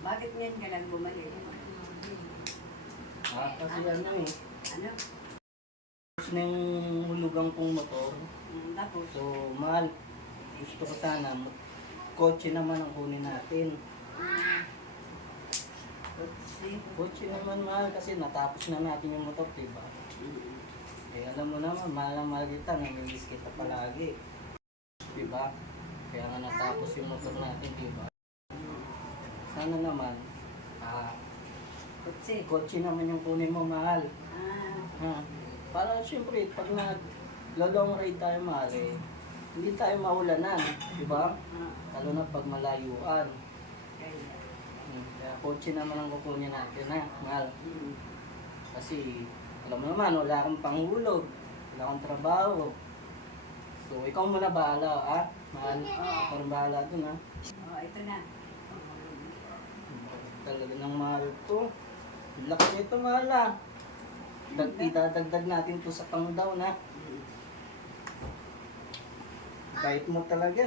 Bakit ngayon ka lang bumalik? Kasi ano eh. Ano? Tapos na yung hulugang kong motor. Tapos? So, mahal. Gusto ko sana. Kotse naman ang kunin natin. Kotse naman mahal kasi natapos na natin yung motor, diba? Eh, alam mo naman, mahal ang mahal kita. Namimiss kita palagi. Diba? Kaya nga natapos yung motor natin, diba? Sana naman, kotse naman yung kunin mo, mahal. Para siyempre, pag nag-long ride tayo, mahal, eh, hindi tayo maulanan, diba? Lalo na pag malayuan. Kaya kotse naman ang kukunin natin, mahal. Kasi, alam mo naman, wala akong panghulog, wala akong trabaho. So, ikaw muna bahala, mahal. Ikaw rin bahala dun, Ito na. Talaga ng mahal to. Laki nito, mahal, idadagdag natin to sa pang-down, Bait mo talaga.